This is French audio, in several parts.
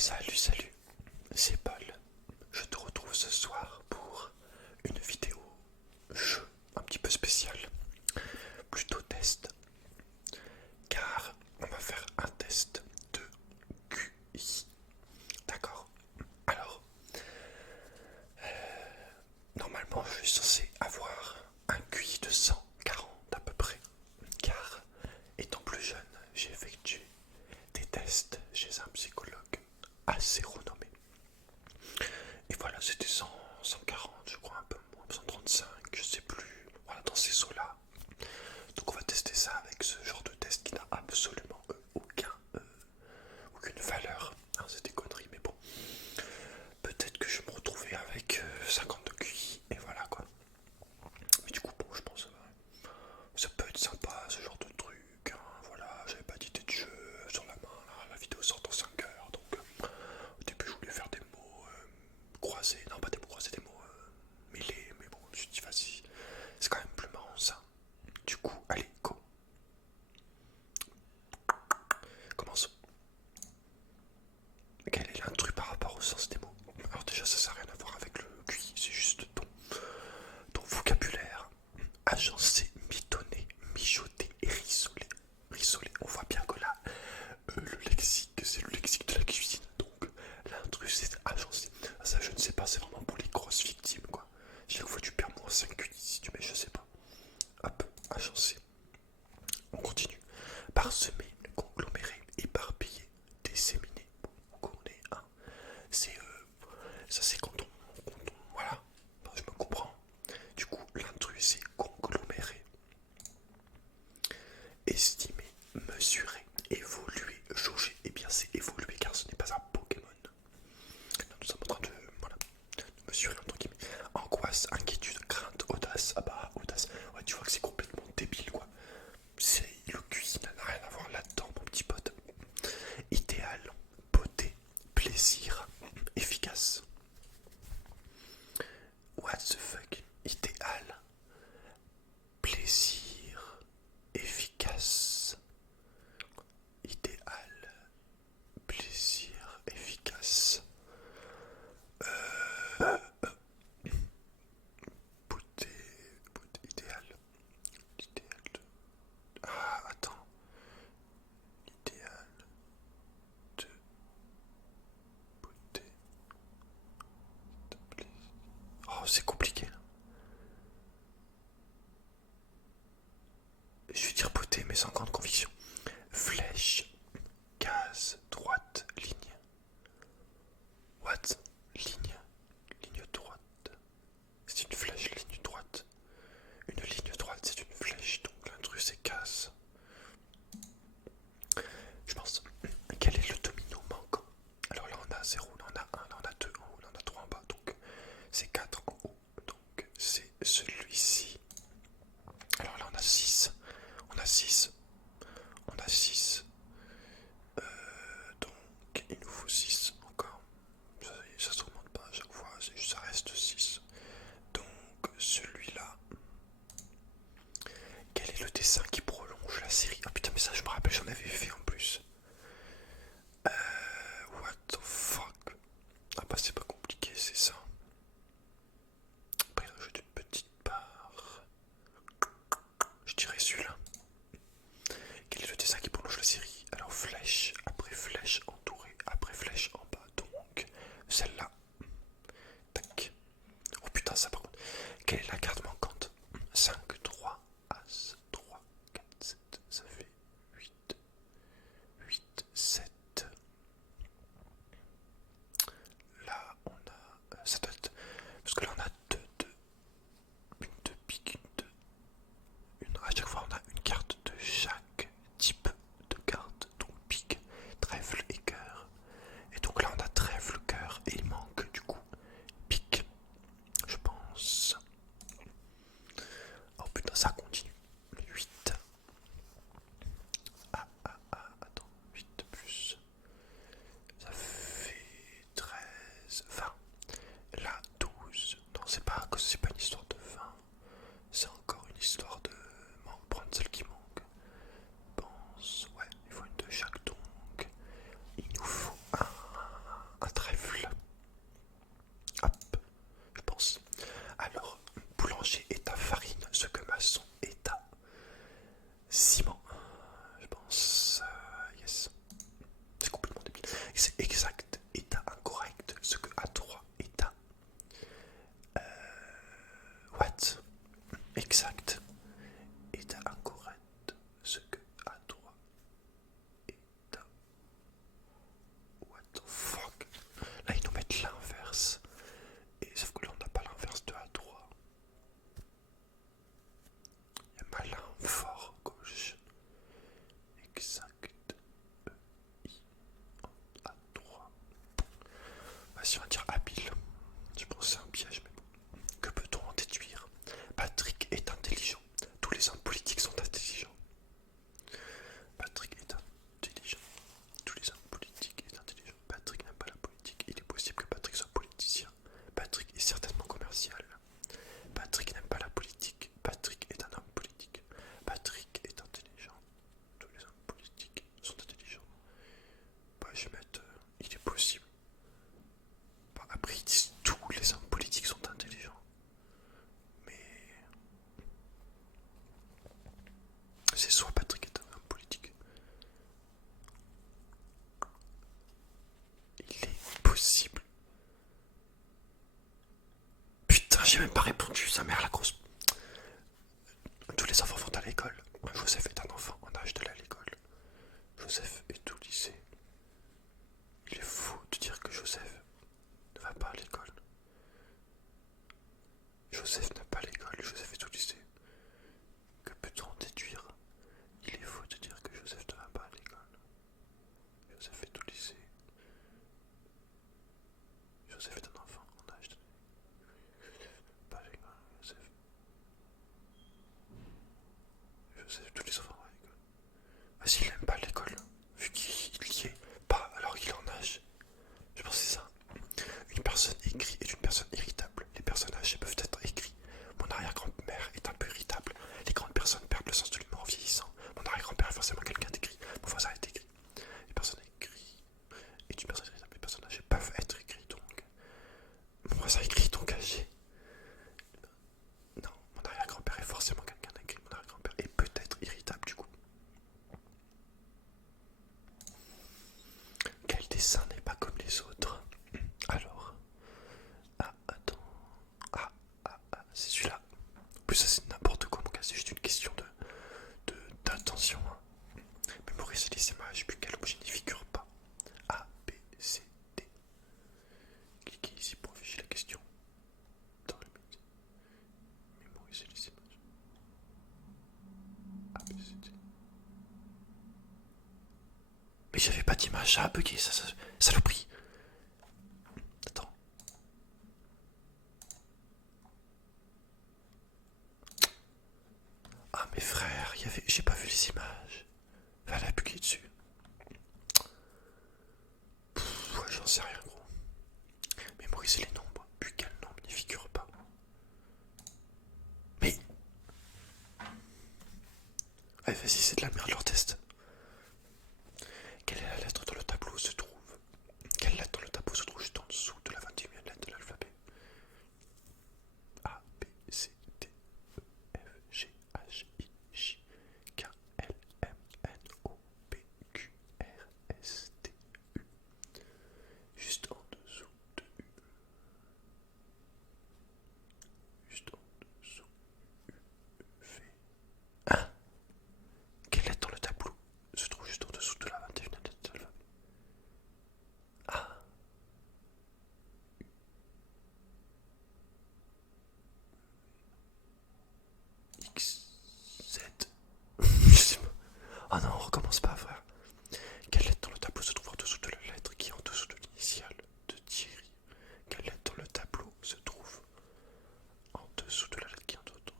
Salut, salut, c'est Paul. Je te retrouve ce soir pour une vidéo jeu un petit peu spéciale, plutôt test, car on va faire un test de QI. D'accord. Alors, normalement je suis censé avoir un QI de 140 à peu près, car étant plus jeune, j'ai effectué des tests chez un psychologue assez renommé. Et voilà, c'était 140, je crois, un peu moins, 135, je sais plus. Voilà, dans ces eaux-là. Donc on va tester ça avec ce genre de test qui n'a absolument aucune valeur. Hein, c'est des conneries, mais bon. Peut-être que je vais me retrouver avec 50 de QI, et voilà quoi. Mais du coup, bon, je pense ça peut être sympa, ce genre de truc. Hein, voilà, j'avais pas d'idée de jeu sur la main, là, la vidéo sort dans 5 heures, donc au début je voulais faire des mots croisés, non pas des mots croisés, des mots mêlés, mais bon, je me suis dit vas-y, c'est quand même plus marrant ça. Du coup, allez, go. Commençons. Quel est l'intrus par rapport au sens des mots? Alors déjà, ça n'a rien à voir avec le QI, c'est juste ton vocabulaire. Agencé, mitonné, mijoté et rissolé. Rissolé, on voit bien que là, le lexique, c'est le lexique de la cuisine. Donc, l'intrus, c'est agencé. Ça, je ne sais pas, c'est vraiment pour les grosses victimes, quoi. Chaque fois, tu perds moins 5 QI si tu mets, je sais pas. Hop, agencé. On continue. Parsemé, congloméré, éparpillé, disséminé. Bon, on est un. C'est ça, c'est voilà. Enfin, je me comprends. Du coup, l'intrus c'est congloméré. Estimer, mesurer, évoluer, jauger. Et bien c'est évoluer car ce n'est pas un Pokémon. Là, nous sommes en train de, voilà, de mesurer entre guillemets. Angoisse, inquiétude, crainte, audace. Ah bah audace. Ouais, tu vois que c'est complètement débile quoi. C'est le QI n'a rien à voir là-dedans mon petit pote. Idéal, beauté, plaisir, efficace. What the fuck? Idéal, plaisir, efficace. Idéal, plaisir, efficace. Beauté, beauté, idéal. Idéal de... Ah, attends. Idéal de beauté, de plaisir. Oh, c'est compliqué. Je vais dire beauté, mais sans grande conviction. Flèche, case, droite, ligne. What? Ligne, ligne droite. C'est une flèche, ligne droite. Une ligne droite, c'est une flèche, donc l'intrus c'est case. Je pense. Quel est le domino manquant? Alors là on a 0, là on a 1, là on a 2 en haut, là on a 3 en bas, donc c'est 4 en haut. Donc c'est celui-ci. Alors là on a 6. On a 6. On a 6. Donc il nous faut 6 encore. Ça s'augmente pas à chaque fois, ça reste 6. Donc celui-là. Quel est le dessin qui prolonge la série? Ah putain mais ça je me rappelle, j'en avais fait en plus. What the fuck? Ah bah c'est pas compliqué, c'est ça. Après là j'ai une petite barre. Je dirais celui-là. Quel est le dessin qui prolonge la série? Alors flèche, après flèche entourée, après flèche c'est exact, état incorrect, ce que A3 est un what? Exact, état incorrect, ce que A3 est un what the fuck? Là ils nous mettent l'inverse, et sauf que là on n'a pas l'inverse de A3. Il y a malin, fort, gauche, exact, I, A3. Vas-y, on va dire habile. Je pense que c'est un piège, mais bon. Que peut-on en déduire? Patrick est intelligent. Tous les hommes politiques sont intelligents. Patrick est intelligent. Tous les hommes politiques sont intelligents. Patrick n'aime pas la politique. Il est possible que Patrick soit politicien. Patrick est certainement commercial. Patrick n'aime pas la politique. Patrick est un homme politique. Patrick est intelligent. Tous les hommes politiques sont intelligents. Bah, je vais mettre il est possible. Bah, après, ils disent tous les hommes politiques sont intelligents. Mais c'est soit Patrick est un homme politique. Il est possible. Putain, j'ai même pas répondu, sa mère la grosse. Tous les enfants vont à l'école. Joseph est un enfant en âge d'aller à l'école. Joseph est au lycée. Il est faux de dire que Joseph ne va pas à l'école. Joseph n'a pas l'école, Joseph est au lycée. Que peut-on en déduire? Il est faux de dire que Joseph ne va pas à l'école. Joseph est au lycée. Joseph est un enfant en âge de... Pas à l'école, Joseph. Joseph, tous les enfants vont à l'école. Vas-y, il n'aime pas l'école. Vu qu'il y est pas alors qu'il en âge. Je pense que c'est ça. Une personne aigrie est une personne irritable. Les personnes âgées peuvent être aigries. Mon arrière-grand-mère est un peu irritable. Les grandes personnes perdent le sens de l'humour en vieillissant. Mon arrière-grand-père est forcément quelqu'un d'aigri. Mon voisin est aigri. Les personnes aigries est une personne irritable. Les personnes âgées peuvent être aigries donc. Mon voisin aigri donc âgé. Non, mon arrière-grand-père est forcément quelqu'un d'aigri. Mon arrière-grand-père est peut-être irritable du coup. Quel dessin n'est pas comme les autres? Alors, ah, attends, c'est celui-là. En plus, ça c'est n'importe quoi, mon gars, c'est juste une question d'attention. Hein. Mémoriser les images, puis quel objet n'y figure pas. A, B, C, D. Cliquez ici pour afficher la question. Dans le métier. Mémoriser les images. A, B, C, D. Mais j'avais pas d'image, ça a bugué, ça l'a pris. Attends. Ah mes frères, j'ai pas vu les images. Elle a bugué dessus. Ouais, j'en sais rien gros. Mémoriser les nombres, puis quel nombre n'y figure pas. Mais... Allez vas-y, c'est de la merde leur test. Quelle est la lettre dans le tableau se trouve? Quelle lettre dans le tableau se trouve juste en dessous de la 21e lettre de l'alphabet? A, B, C, D, E, F, G, H, I, J, K, L, M, N, O, P, Q, R, S, T, U. Juste en dessous de U. Juste en dessous U, V. Hein? Quelle lettre dans le tableau se trouve juste en dessous de la 21e lettre de l'alphabet? Ah. X, Z. Je sais pas. Oh non, on recommence pas, frère. Quelle lettre dans le tableau se trouve en dessous de la lettre qui est en dessous de l'initiale de Thierry? Quelle lettre dans le tableau se trouve en dessous de la lettre qui est en dessous?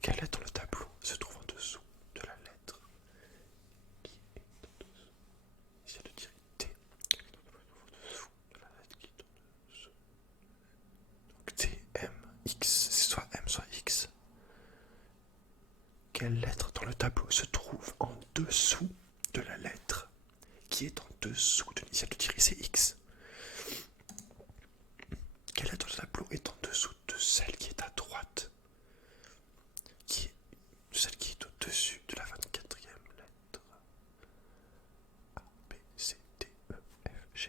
Quelle lettre dans le tableau se trouve en dessous de la lettre qui est en dessous? Initiale de Thierry T. Quelle lettre dans le tableau se trouve en dessous de la lettre qui est en dessous? Donc T, M, X. C'est soit M, soit X. Quelle lettre dans le tableau se trouve en dessous de la lettre qui est en dessous de l'initiale de Thierry? C'est X. Quelle lettre dans le tableau est en dessous de celle qui est à droite? Celle qui est au-dessus de la 24e lettre. A, B, C, D, E, F, G,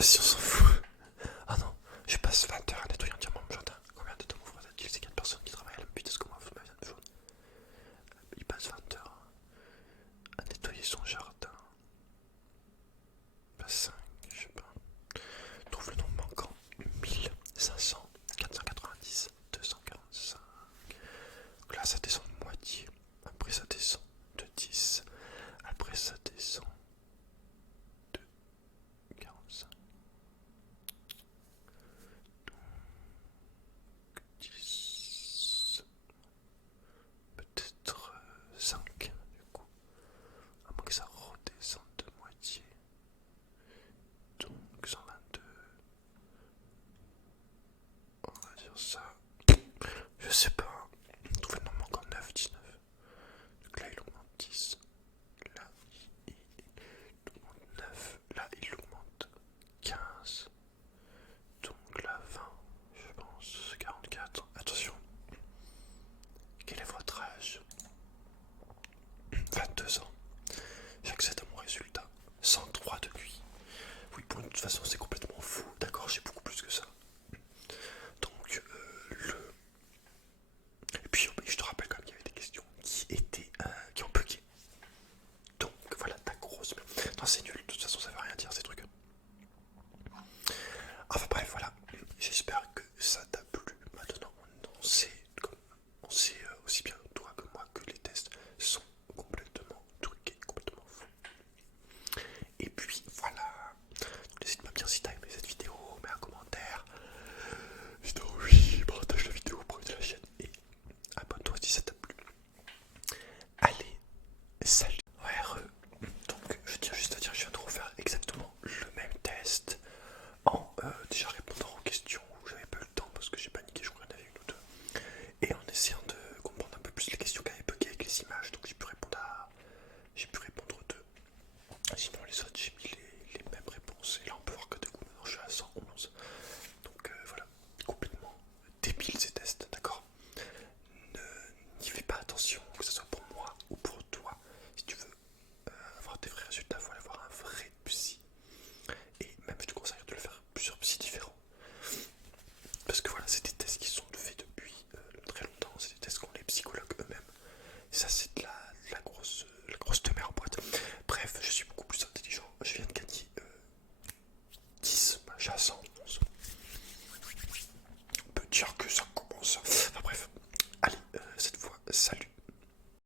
Si on s'en fout. Ah non, je passe 20 heures à nettoyer entièrement mon jardin. Combien de temps m'ouvre-t-il ces 4 personnes qui travaillent à la même vitesse que moi, ma viande jaune? Il passe 20 heures à nettoyer son jardin. Pas 5, je sais pas. Trouve le nombre manquant. 1500, 490, 245. Donc là, ça descend de moitié. Après, ça descend de 10. Après, ça descend de 45. Donc 10. Peut-être 5 du coup. À moins que ça redescende de moitié. Donc 122. On va dire ça. Je sais pas. Trouver le nombre encore 9, 19. Donc là il augmente 10. Là il augmente 9. Là il augmente 15. Donc là 20. Je pense 44. Attention. Quel est votre âge? 22 ans. J'accède à mon résultat. 103 de nuit. Oui, pour de toute façon, c'est complètement